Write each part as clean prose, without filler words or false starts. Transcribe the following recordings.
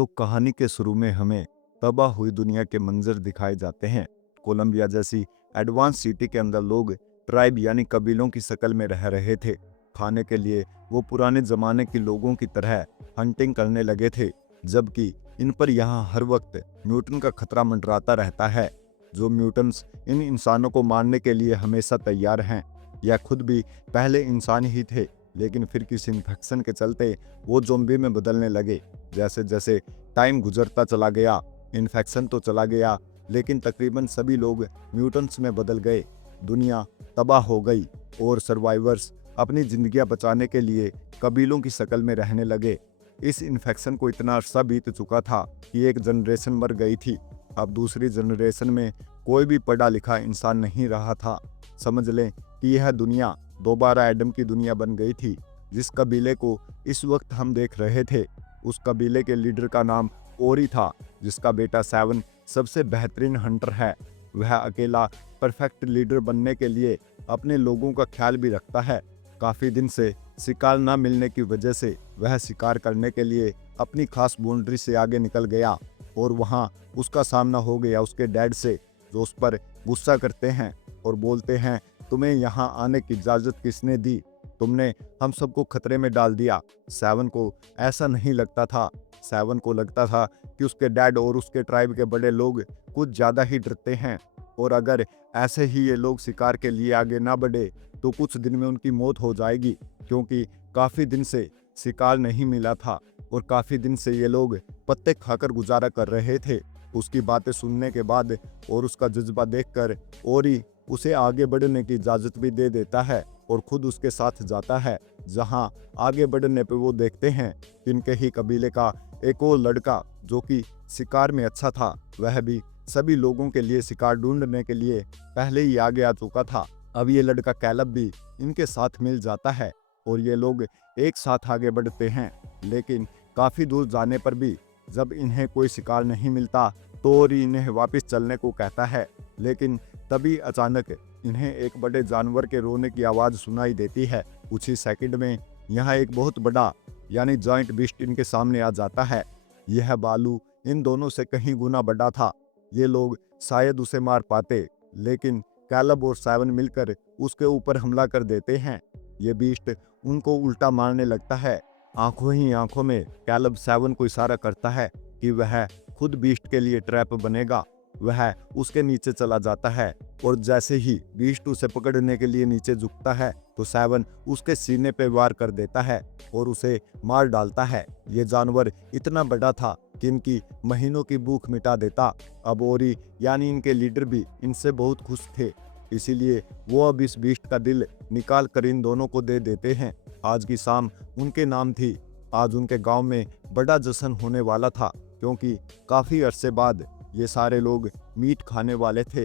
तो कहानी के शुरू में हमें तबाह हुई दुनिया के मंजर दिखाए जाते हैं। कोलंबिया जैसी एडवांस सिटी के अंदर लोग ट्राइब यानी कबीलों की शक्ल में रह रहे थे। खाने के लिए वो पुराने जमाने के लोगों की तरह हंटिंग करने लगे थे, जबकि इन पर यहाँ हर वक्त म्यूटन का खतरा मंडराता रहता है। जो म्यूटेंट्स इन इंसानों को मारने के लिए हमेशा तैयार हैं। यह खुद भी पहले इंसान ही थे, लेकिन फिर किसी इन्फेक्शन के चलते वो ज़ॉम्बी में बदलने लगे। जैसे जैसे टाइम गुजरता चला गया, इन्फेक्शन तो चला गया, लेकिन तकरीबन सभी लोग म्यूटेंट्स में बदल गए। दुनिया तबाह हो गई और सर्वाइवर्स अपनी जिंदगियां बचाने के लिए कबीलों की शक्ल में रहने लगे। इस इन्फेक्शन को इतना अरसा बीत चुका था कि एक जनरेशन मर गई थी। अब दूसरी जनरेशन में कोई भी पढ़ा लिखा इंसान नहीं रहा था। समझ लें कि यह दुनिया दोबारा एडम की दुनिया बन गई थी। जिस कबीले को इस वक्त हम देख रहे थे, उस कबीले के लीडर का नाम ओरी था, जिसका बेटा सेवन सबसे बेहतरीन हंटर है। वह अकेला परफेक्ट लीडर बनने के लिए अपने लोगों का ख्याल भी रखता है। काफ़ी दिन से शिकार न मिलने की वजह से वह शिकार करने के लिए अपनी खास बाउंड्री से आगे निकल गया और वहाँ उसका सामना हो गया उसके डैड से, जो उस पर गुस्सा करते हैं और बोलते हैं, तुम्हें यहाँ आने की इजाज़त किसने दी? तुमने हम सबको खतरे में डाल दिया। सेवन को ऐसा नहीं लगता था। सेवन को लगता था कि उसके डैड और उसके ट्राइब के बड़े लोग कुछ ज़्यादा ही डरते हैं, और अगर ऐसे ही ये लोग शिकार के लिए आगे ना बढ़े तो कुछ दिन में उनकी मौत हो जाएगी, क्योंकि काफ़ी दिन से शिकार नहीं मिला था और काफ़ी दिन से ये लोग पत्ते खाकर गुजारा कर रहे थे। उसकी बातें सुनने के बाद और उसका जज्बा देखकर ओरी उसे आगे बढ़ने की इजाज़त भी दे देता है और खुद उसके साथ जाता है। जहां आगे बढ़ने पर वो देखते हैं कि इनके ही कबीले का एक और लड़का, जो कि शिकार में अच्छा था, वह भी सभी लोगों के लिए शिकार ढूंढने के लिए पहले ही आगे आ चुका था। अब ये लड़का कैलब भी इनके साथ मिल जाता है और ये लोग एक साथ आगे बढ़ते हैं। लेकिन काफ़ी दूर जाने पर भी जब इन्हें कोई शिकार नहीं मिलता तो ओरी इन्हें वापस चलने को कहता है। लेकिन तभी अचानक इन्हें एक बड़े जानवर के रोने की आवाज़ सुनाई देती है। कुछ ही सेकंड में यहाँ एक बहुत बड़ा यानी जॉइंट बीस्ट इनके सामने आ जाता है। यह बालू इन दोनों से कहीं गुना बड़ा था। ये लोग शायद उसे मार पाते, लेकिन कैलब और सेवन मिलकर उसके ऊपर हमला कर देते हैं। ये बीस्ट उनको उल्टा मारने लगता है। आंखों ही आंखों में कैलब सेवन को इशारा करता है कि वह खुद बीस्ट के लिए ट्रैप बनेगा। वह उसके नीचे चला जाता है और जैसे ही बीस्ट उसे पकड़ने के लिए नीचे झुकता है तो सेवन उसके सीने पे वार कर देता है और उसे मार डालता है। ये जानवर इतना बड़ा था कि इनकी महीनों की भूख मिटा देता। अब ओरी यानी इनके लीडर भी इनसे बहुत खुश थे, इसीलिए वो अब इस बीस्ट का दिल निकाल कर इन दोनों को दे देते हैं। आज की शाम उनके नाम थी। आज उनके गांव में बड़ा जश्न होने वाला था, क्योंकि काफ़ी अरसे बाद ये सारे लोग मीट खाने वाले थे।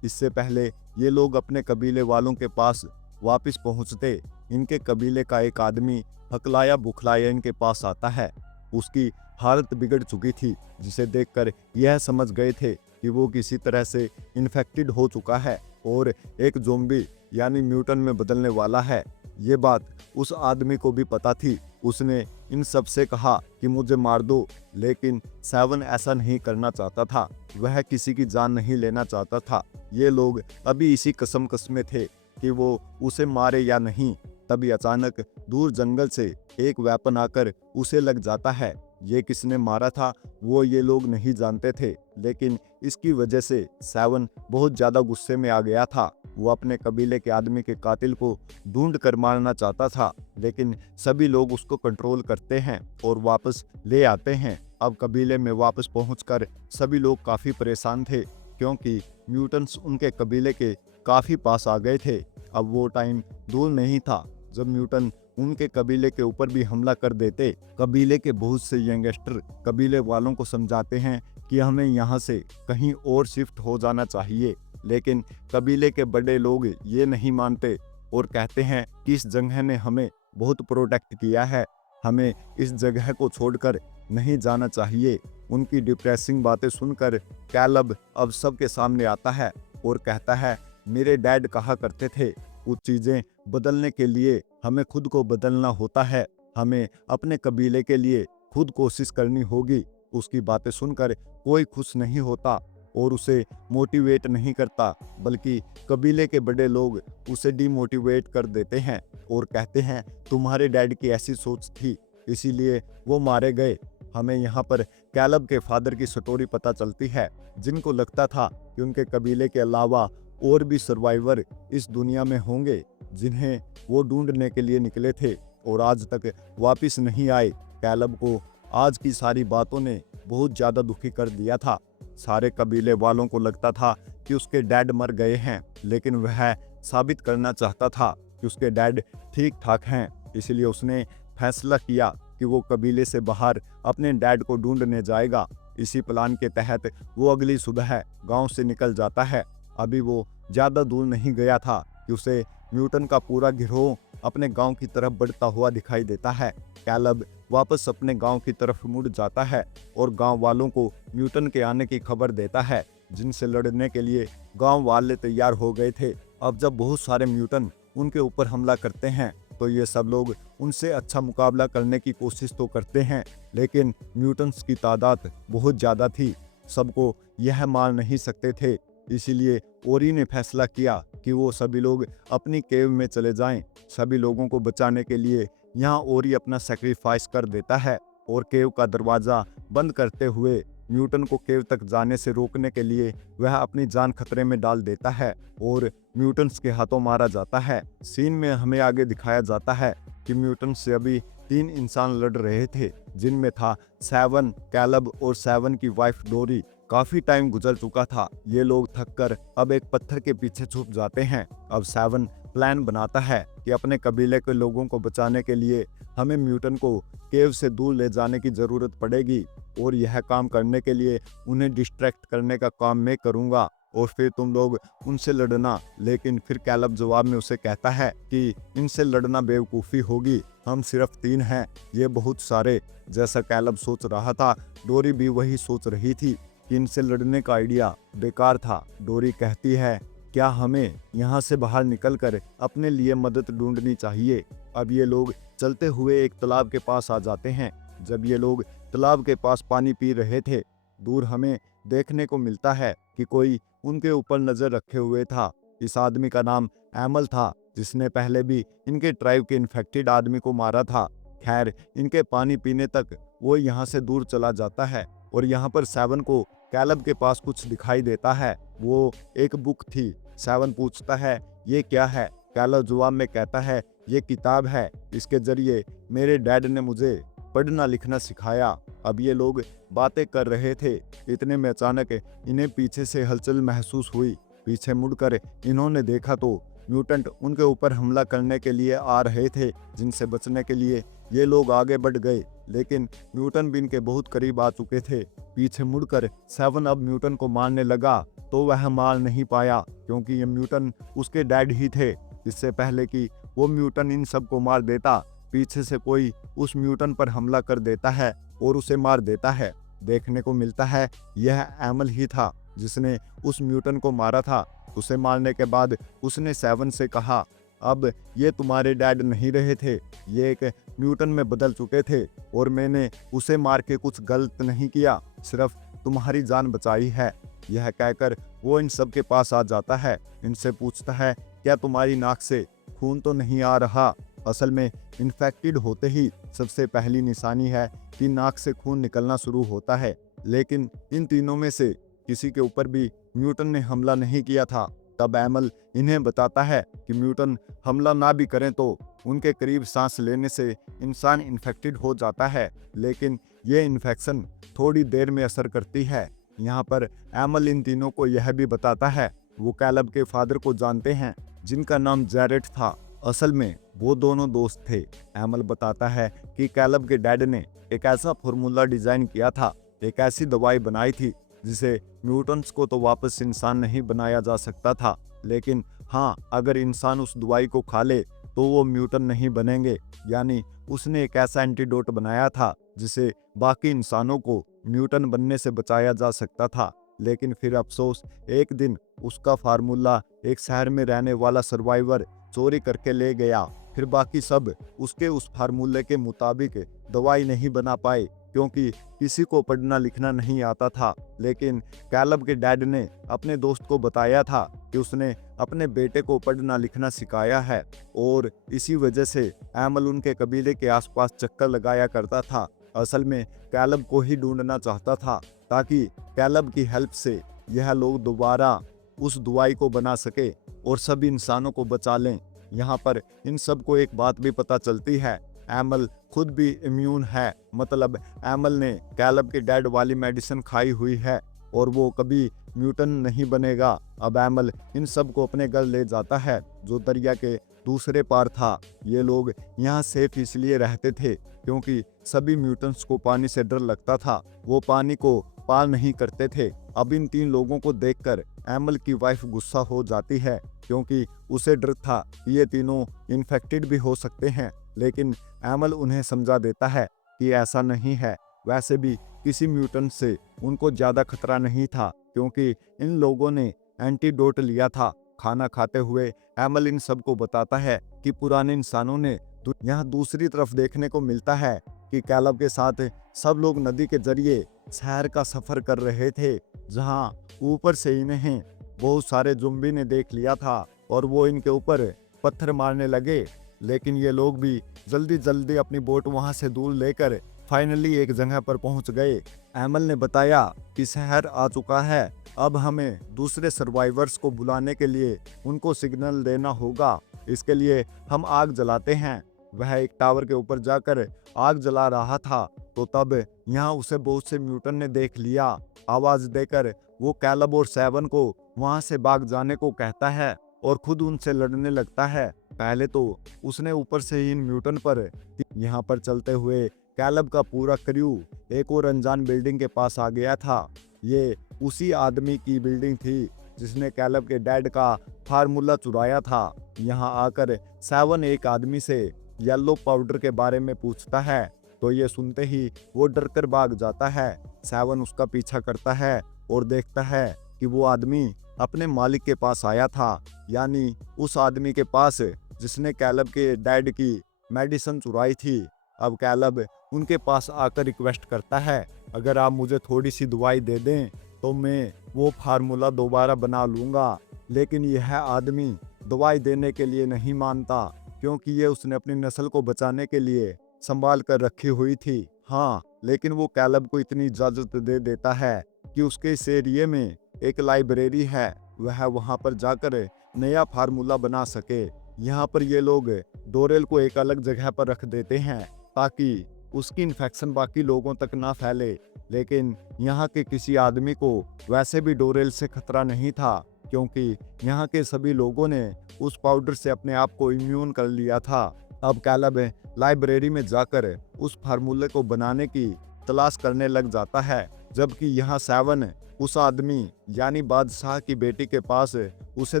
इससे पहले ये लोग अपने कबीले वालों के पास वापस पहुंचते, इनके कबीले का एक आदमी हकलाया बुखलाया इनके पास आता है। उसकी हालत बिगड़ चुकी थी, जिसे देखकर यह समझ गए थे कि वो किसी तरह से इन्फेक्टेड हो चुका है और एक ज़ॉम्बी यानी म्यूटन में बदलने वाला है। ये बात उस आदमी को भी पता थी। उसने इन सब से कहा कि मुझे मार दो, लेकिन सेवन ऐसा नहीं करना चाहता था। वह किसी की जान नहीं लेना चाहता था। ये लोग अभी इसी कसम में थे कि वो उसे मारे या नहीं। तभी अचानक दूर जंगल से एक वेपन आकर उसे लग जाता है। ये किसने मारा था वो ये लोग नहीं जानते थे, लेकिन इसकी वजह से सेवन बहुत ज़्यादा गुस्से में आ गया था। वो अपने कबीले के आदमी के कातिल को ढूंढ कर मारना चाहता था, लेकिन सभी लोग उसको कंट्रोल करते हैं और वापस ले आते हैं। अब कबीले में वापस पहुंचकर सभी लोग काफ़ी परेशान थे, क्योंकि म्यूटेंट्स उनके कबीले के काफ़ी पास आ गए थे। अब वो टाइम दूर नहीं था जब म्यूटेंट उनके कबीले के ऊपर भी हमला कर देते। कबीले के बहुत से यंगस्टर कबीले वालों को समझाते हैं कि हमें यहाँ से कहीं और शिफ्ट हो जाना चाहिए, लेकिन कबीले के बड़े लोग ये नहीं मानते और कहते हैं कि इस जगह ने हमें बहुत प्रोटेक्ट किया है, हमें इस जगह को छोड़कर नहीं जाना चाहिए। उनकी डिप्रेसिंग बातें सुनकर कैलब अब सबके सामने आता है और कहता है, मेरे डैड कहा करते थे, कुछ चीज़ें बदलने के लिए हमें खुद को बदलना होता है। हमें अपने कबीले के लिए खुद कोशिश करनी होगी। उसकी बातें सुनकर कोई खुश नहीं होता और उसे मोटिवेट नहीं करता, बल्कि कबीले के बड़े लोग उसे डिमोटिवेट कर देते हैं और कहते हैं तुम्हारे डैड की ऐसी सोच थी, इसीलिए वो मारे गए। हमें यहाँ पर कैलब के फादर की स्टोरी पता चलती है, जिनको लगता था कि उनके कबीले के अलावा और भी सर्वाइवर इस दुनिया में होंगे, जिन्हें वो ढूंढने के लिए निकले थे और आज तक वापस नहीं आए। कैलब को आज की सारी बातों ने बहुत ज़्यादा दुखी कर दिया था। सारे कबीले वालों को लगता था कि उसके डैड मर गए हैं, लेकिन वह साबित करना चाहता था कि उसके डैड ठीक ठाक हैं। इसलिए उसने फैसला किया कि वो कबीले से बाहर अपने डैड को ढूंढने जाएगा। इसी प्लान के तहत वो अगली सुबह गांव से निकल जाता है। अभी वो ज़्यादा दूर नहीं गया था कि उसे न्यूटन का पूरा गिरोह अपने गांव की तरफ बढ़ता हुआ दिखाई देता है। कैलब वापस अपने गांव की तरफ मुड़ जाता है और गांव वालों को न्यूटन के आने की खबर देता है, जिनसे लड़ने के लिए गांव वाले तैयार हो गए थे। अब जब बहुत सारे न्यूटन उनके ऊपर हमला करते हैं तो ये सब लोग उनसे अच्छा मुकाबला करने की कोशिश तो करते हैं, लेकिन न्यूटन्स की तादाद बहुत ज़्यादा थी, सबको यह मार नहीं सकते थे। इसीलिए ओरी ने फैसला किया कि वो सभी लोग अपनी केव में चले जाएं। सभी लोगों को बचाने के लिए यहाँ ओरी अपना सेक्रीफाइस कर देता है और केव का दरवाज़ा बंद करते हुए न्यूटन को केव तक जाने से रोकने के लिए वह अपनी जान खतरे में डाल देता है और न्यूटन्स के हाथों मारा जाता है। सीन में हमें आगे दिखाया जाता है कि न्यूटन से अभी 3 इंसान लड़ रहे थे, जिनमें था सेवन, कैलब और सेवन की वाइफ डोरी। काफी टाइम गुजर चुका था, ये लोग थककर अब एक पत्थर के पीछे छुप जाते हैं। अब सेवन प्लान बनाता है कि अपने कबीले के लोगों को बचाने के लिए हमें न्यूटन को केव से दूर ले जाने की जरूरत पड़ेगी और यह काम करने के लिए उन्हें डिस्ट्रैक्ट करने का काम मैं करूंगा और फिर तुम लोग उनसे लड़ना। लेकिन फिर कैलब जवाब में उसे कहता है कि इनसे लड़ना बेवकूफ़ी होगी, हम सिर्फ 3 हैं, ये बहुत सारे। जैसा कैलब सोच रहा था, डोरी भी वही सोच रही थी कि इनसे लड़ने का आइडिया बेकार था। डोरी कहती है क्या हमें यहाँ से बाहर निकलकर अपने लिए मदद ढूंढनी चाहिए। अब ये लोग चलते हुए एक तालाब के पास आ जाते हैं। जब ये लोग तालाब के पास पानी पी रहे थे, दूर हमें देखने को मिलता है कि कोई उनके ऊपर नजर रखे हुए था। इस आदमी का नाम एमल था, जिसने पहले भी इनके ट्राइब के इन्फेक्टेड आदमी को मारा था। खैर, इनके पानी पीने तक वो यहाँ से दूर चला जाता है और यहाँ पर सेवन को कैलब के पास कुछ दिखाई देता है। वो एक बुक थी। सेवन पूछता है ये क्या है। कैलब जवाब में कहता है ये किताब है, इसके जरिए मेरे डैड ने मुझे पढ़ना लिखना सिखाया। अब ये लोग बातें कर रहे थे, इतने में अचानक इन्हें पीछे से हलचल महसूस हुई। पीछे मुड़कर इन्होंने देखा तो म्यूटेंट उनके ऊपर हमला करने के लिए आ रहे थे, जिनसे बचने के लिए ये लोग आगे बढ़ गए, लेकिन न्यूटन भी इनके बहुत करीब आ चुके थे। पीछे मुड़कर सेवन अब न्यूटन को मारने लगा तो वह मार नहीं पाया, क्योंकि ये न्यूटन उसके डैड ही थे। इससे पहले कि वो न्यूटन इन सब को मार देता, पीछे से कोई उस न्यूटन पर हमला कर देता है और उसे मार देता है। देखने को मिलता है यह एमल ही था जिसने उस न्यूटन को मारा था। उसे मारने के बाद उसने सेवन से कहा अब ये तुम्हारे डैड नहीं रहे थे, ये एक न्यूटन में बदल चुके थे और मैंने उसे मार के कुछ गलत नहीं किया, सिर्फ तुम्हारी जान बचाई है। यह कहकर वो इन सब के पास आ जाता है। इनसे पूछता है क्या तुम्हारी नाक से खून तो नहीं आ रहा। असल में इन्फेक्टेड होते ही सबसे पहली निशानी है कि नाक से खून निकलना शुरू होता है, लेकिन इन तीनों में से किसी के ऊपर भी न्यूटन ने हमला नहीं किया था। तब एमल इन्हें बताता है कि न्यूटन हमला ना भी करें तो उनके करीब सांस लेने से इंसान इन्फेक्टेड हो जाता है, लेकिन ये इन्फेक्शन थोड़ी देर में असर करती है। यहाँ पर एमल इन तीनों को यह भी बताता है वो कैलब के फादर को जानते हैं, जिनका नाम जैरेट था। असल में वो दोनों दोस्त थे। एमल बताता है कि कैलब के डैड ने एक ऐसा फॉर्मूला डिजाइन किया था, एक ऐसी दवाई बनाई थी जिसे म्यूटेंट्स को तो वापस इंसान नहीं बनाया जा सकता था, लेकिन हाँ, अगर इंसान उस दवाई को खा ले तो वो म्यूटेंट नहीं बनेंगे। यानी उसने एक ऐसा एंटीडोट बनाया था जिसे बाकी इंसानों को म्यूटेंट बनने से बचाया जा सकता था। लेकिन फिर अफसोस, एक दिन उसका फार्मूला एक शहर में रहने वाला सर्वाइवर चोरी करके ले गया। फिर बाकी सब उसके उस फार्मूले के मुताबिक दवाई नहीं बना पाए। क्योंकि किसी को पढ़ना लिखना नहीं आता था। लेकिन कैलब के डैड ने अपने दोस्त को बताया था कि उसने अपने बेटे को पढ़ना लिखना सिखाया है और इसी वजह से एमल उनके कबीले के आसपास चक्कर लगाया करता था। असल में कैलब को ही ढूंढना चाहता था ताकि कैलब की हेल्प से यह लोग दोबारा उस दवाई को बना सके और सभी इंसानों को बचा लें। यहाँ पर इन सब को एक बात भी पता चलती है, एमल खुद भी इम्यून है, मतलब एमल ने कैलब के डैड वाली मेडिसिन खाई हुई है और वो कभी म्यूटन नहीं बनेगा। अब एमल इन सब को अपने घर ले जाता है जो दरिया के दूसरे पार था। ये लोग यहाँ सेफ इसलिए रहते थे क्योंकि सभी म्यूटेंट्स को पानी से डर लगता था, वो पानी को पार नहीं करते थे। अब इन 3 लोगों को देखकर एमल की वाइफ गुस्सा हो जाती है क्योंकि उसे डर था कि ये तीनों इन्फेक्टेड भी हो सकते हैं, लेकिन एमल उन्हें समझा देता है कि ऐसा नहीं है। वैसे भी किसी म्यूटेंट से उनको ज़्यादा खतरा नहीं था क्योंकि इन लोगों ने एंटीडोट लिया था। खाना खाते हुए एमल इन सब को बताता है कि पुराने इंसानों ने यहाँ दूसरी तरफ देखने को मिलता है कि कैलब के साथ सब लोग नदी के जरिए शहर का सफर कर रहे थे, जहाँ ऊपर से इन्हें बहुत सारे ज़ुम्बी ने देख लिया था और वो इनके ऊपर पत्थर मारने लगे। लेकिन ये लोग भी जल्दी जल्दी अपनी बोट वहाँ से दूर लेकर फाइनली एक जगह पर पहुँच गए। एमल ने बताया कि शहर आ चुका है, अब हमें दूसरे सर्वाइवर्स को बुलाने के लिए उनको सिग्नल देना होगा। इसके लिए हम आग जलाते हैं। वह एक टावर के ऊपर जाकर आग जला रहा था तो तब यहाँ उसे बहुत से म्यूटेंट ने देख लिया। आवाज देकर वो कैलब और 7 को वहां से भाग जाने को कहता है और खुद उनसे लड़ने लगता है। पहले तो उसने ऊपर से ही इन म्यूटेंट पर यहाँ पर चलते हुए कैलब का पूरा क्रू एक और अनजान बिल्डिंग के पास आ गया था। ये उसी आदमी की बिल्डिंग थी जिसने कैलब के डैड का फार्मूला चुराया था। यहाँ आकर 7 एक आदमी से येलो पाउडर के बारे में पूछता है तो ये सुनते ही वो डर कर भाग जाता है। 7 उसका पीछा करता है और देखता है कि वो आदमी अपने मालिक के पास आया था, यानी उस आदमी के पास जिसने कैलब के डैड की मेडिसिन चुराई थी। अब कैलब उनके पास आकर रिक्वेस्ट करता है, अगर आप मुझे थोड़ी सी दवाई दे दें तो मैं वो फार्मूला दोबारा बना लूँगा। लेकिन यह आदमी दवाई देने के लिए नहीं मानता क्योंकि ये उसने अपनी नस्ल को बचाने के लिए संभाल कर रखी हुई थी। हाँ, लेकिन वो कैलब को इतनी इजाज़त दे देता है कि उसके इस एरिए में एक लाइब्रेरी है, वह वहाँ पर जाकर नया फार्मूला बना सके। यहाँ पर ये लोग डोरेल को एक अलग जगह पर रख देते हैं ताकि उसकी इन्फेक्शन बाकी लोगों तक ना फैले। लेकिन यहाँ के किसी आदमी को वैसे भी डोरेल से खतरा नहीं था क्योंकि यहाँ के सभी लोगों ने उस पाउडर से अपने आप को इम्यून कर लिया था। अब कैलब लाइब्रेरी में जाकर उस फार्मूले को बनाने की तलाश करने लग जाता है, जबकि यहाँ 7 उस आदमी यानी बादशाह की बेटी के पास उसे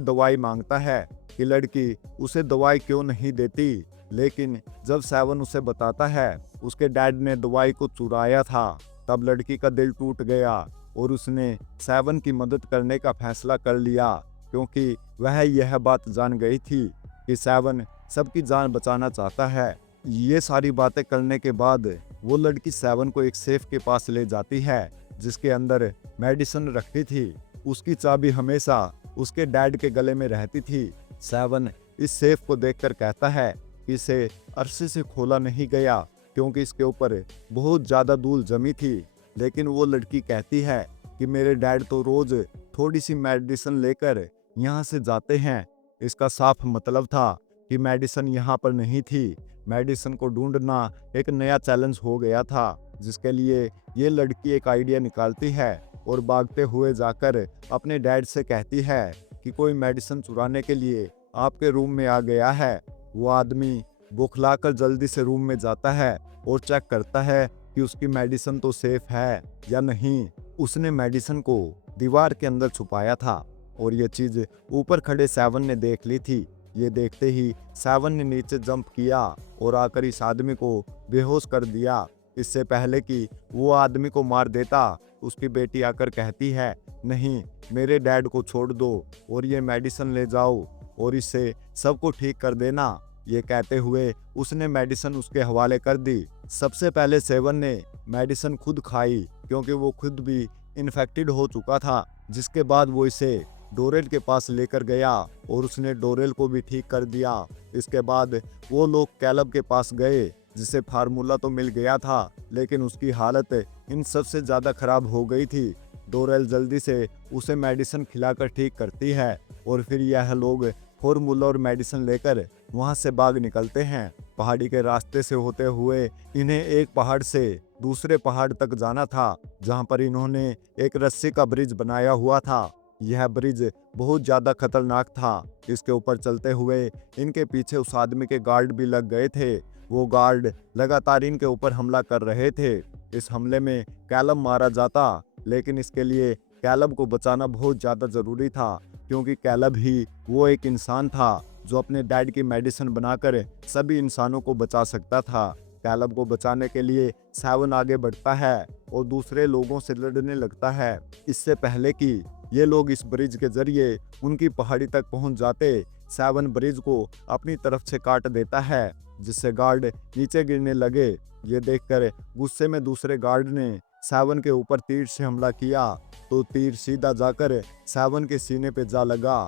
दवाई मांगता है कि लड़की उसे दवाई क्यों नहीं देती। लेकिन जब 7 उसे बताता है उसके डैड ने दवाई को चुराया था, तब लड़की का दिल टूट गया और उसने 7 की मदद करने का फैसला कर लिया क्योंकि वह यह बात जान गई थी कि 7 सबकी जान बचाना चाहता है। ये सारी बातें करने के बाद वो लड़की 7 को एक सेफ के पास ले जाती है जिसके अंदर मेडिसिन रखी थी। उसकी चाबी हमेशा उसके डैड के गले में रहती थी। 7 इस सेफ को देखकर कहता है कि इसे अरसे से खोला नहीं गया क्योंकि इसके ऊपर बहुत ज़्यादा धूल जमी थी। लेकिन वो लड़की कहती है कि मेरे डैड तो रोज़ थोड़ी सी मेडिसिन लेकर यहाँ से जाते हैं। इसका साफ मतलब था कि मेडिसिन यहाँ पर नहीं थी। मेडिसिन को ढूंढना एक नया चैलेंज हो गया था, जिसके लिए ये लड़की एक आइडिया निकालती है और भागते हुए जाकर अपने डैड से कहती है कि कोई मेडिसिन चुराने के लिए आपके रूम में आ गया है। वो आदमी बौखलाकर जल्दी से रूम में जाता है और चेक करता है कि उसकी मेडिसिन तो सेफ है या नहीं। उसने मेडिसिन को दीवार के अंदर छुपाया था और ये चीज़ ऊपर खड़े 7 ने देख ली थी। ये देखते ही 7 ने नीचे जंप किया और आकर इस आदमी को बेहोश कर दिया। इससे पहले कि वो आदमी को मार देता, उसकी बेटी आकर कहती है, नहीं, मेरे डैड को छोड़ दो और ये मेडिसिन ले जाओ और इससे सबको ठीक कर देना। ये कहते हुए उसने मेडिसिन उसके हवाले कर दी। सबसे पहले सेवन ने मेडिसिन खुद खाई क्योंकि वो खुद भी इन्फेक्टेड हो चुका था, जिसके बाद वो इसे डोरेल के पास लेकर गया और उसने डोरेल को भी ठीक कर दिया। इसके बाद वो लोग कैलब के पास गए, जिसे फार्मूला तो मिल गया था, लेकिन उसकी हालत इन सबसे ज़्यादा खराब हो गई थी। डोरेल जल्दी से उसे मेडिसिन खिलाकर ठीक करती है और फिर यह लोग फार्मूला और मेडिसिन लेकर वहां से भाग निकलते हैं। पहाड़ी के रास्ते से होते हुए इन्हें एक पहाड़ से दूसरे पहाड़ तक जाना था, जहां पर इन्होंने एक रस्सी का ब्रिज बनाया हुआ था। यह ब्रिज बहुत ज़्यादा खतरनाक था। इसके ऊपर चलते हुए इनके पीछे उस आदमी के गार्ड भी लग गए थे। वो गार्ड लगातार इनके ऊपर हमला कर रहे थे। इस हमले में कैलब मारा जाता, लेकिन इसके लिए कैलब को बचाना बहुत ज़्यादा ज़रूरी था, क्योंकि कैलब ही वो एक इंसान था जो अपने डैड की मेडिसिन बनाकर सभी इंसानों को बचा सकता था। कैलब को बचाने के लिए सेवन आगे बढ़ता है और दूसरे लोगों से लड़ने लगता है। इससे पहले कि ये लोग इस ब्रिज के जरिए उनकी पहाड़ी तक पहुंच जाते, सेवन ब्रिज को अपनी तरफ से काट देता है, जिससे गार्ड नीचे गिरने लगे। ये देखकर गुस्से में दूसरे गार्ड ने सेवन के ऊपर तीर से हमला किया, तो तीर सीधा जाकर सेवन के सीने पे जा लगा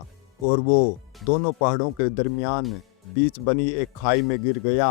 और वो दोनों पहाड़ों के दरमियान बीच बनी एक खाई में गिर गया।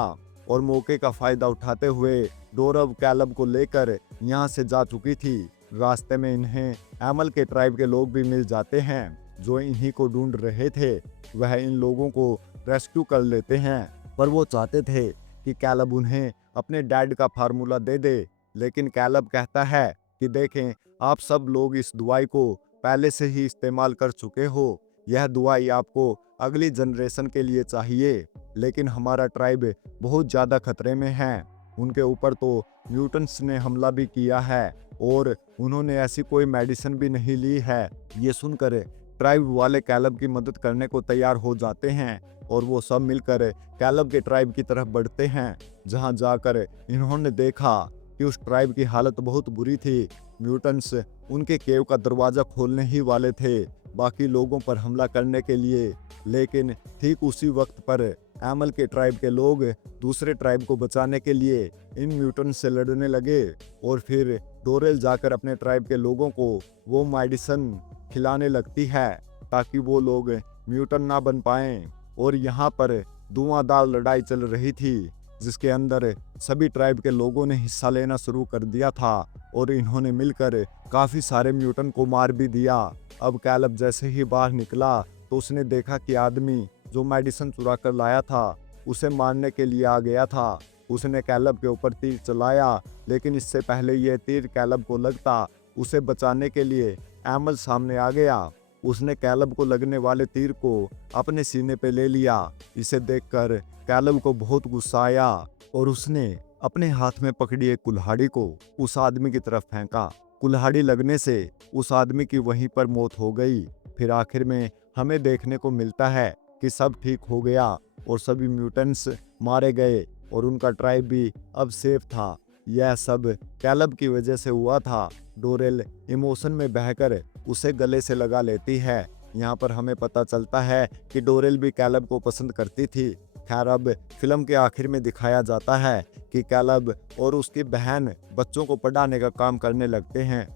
और मौके का फायदा उठाते हुए डोरव कैलब को लेकर यहाँ से जा चुकी थी। रास्ते में इन्हें एमल के ट्राइब के लोग भी मिल जाते हैं, जो इन्हीं को ढूंढ रहे थे। वह इन लोगों को रेस्क्यू कर लेते हैं, पर वो चाहते थे कि कैलब उन्हें अपने डैड का फार्मूला दे दे, लेकिन कैलब कहता है कि देखें, आप सब लोग इस दवाई को पहले से ही इस्तेमाल कर चुके हो। यह दवाई आपको अगली जनरेशन के लिए चाहिए, लेकिन हमारा ट्राइब बहुत ज़्यादा खतरे में है। उनके ऊपर तो म्यूटेंट्स ने हमला भी किया है और उन्होंने ऐसी कोई मेडिसिन भी नहीं ली है। ये सुनकर ट्राइब वाले कैलब की मदद करने को तैयार हो जाते हैं और वो सब मिलकर कैलब के ट्राइब की तरफ बढ़ते हैं। जहां जाकर इन्होंने देखा कि उस ट्राइब की हालत बहुत बुरी थी। म्यूटेंट्स उनके केव का दरवाज़ा खोलने ही वाले थे बाकी लोगों पर हमला करने के लिए, लेकिन ठीक उसी वक्त पर एमल के ट्राइब के लोग दूसरे ट्राइब को बचाने के लिए इन म्यूटेंट्स से लड़ने लगे। और फिर डोरेल जाकर अपने ट्राइब के लोगों को वो मेडिसिन खिलाने लगती है ताकि वो लोग म्यूटेंट ना बन पाएं। और यहाँ पर धुआंधार लड़ाई चल रही थी, जिसके अंदर सभी ट्राइब के लोगों ने हिस्सा लेना शुरू कर दिया था और इन्होंने मिलकर काफ़ी सारे म्यूटेंट को मार भी दिया। अब कैलब जैसे ही बाहर निकला तो उसने देखा कि आदमी जो मेडिसिन चुरा कर लाया था उसे मारने के लिए आ गया था। उसने कैलब के ऊपर तीर चलाया, लेकिन इससे पहले यह तीर कैलब को लगता, उसे बचाने के लिए एमल सामने आ गया। उसने कैलब को लगने वाले तीर को अपने सीने पे ले लिया। इसे देखकर कैलब को बहुत गुस्सा आया और उसने अपने हाथ में पकड़ी एक कुल्हाड़ी को उस आदमी की तरफ फेंका। कुल्हाड़ी लगने से उस आदमी की वहीं पर मौत हो गई। फिर आखिर में हमें देखने को मिलता है कि सब ठीक हो गया और सभी म्यूटेंट्स मारे गए और उनका ट्राइब भी अब सेफ था। यह सब कैलब की वजह से हुआ था। डोरेल इमोशन में बहकर उसे गले से लगा लेती है। यहाँ पर हमें पता चलता है कि डोरेल भी कैलब को पसंद करती थी। खैर, अब फिल्म के आखिर में दिखाया जाता है कि कैलब और उसकी बहन बच्चों को पढ़ाने का काम करने लगते हैं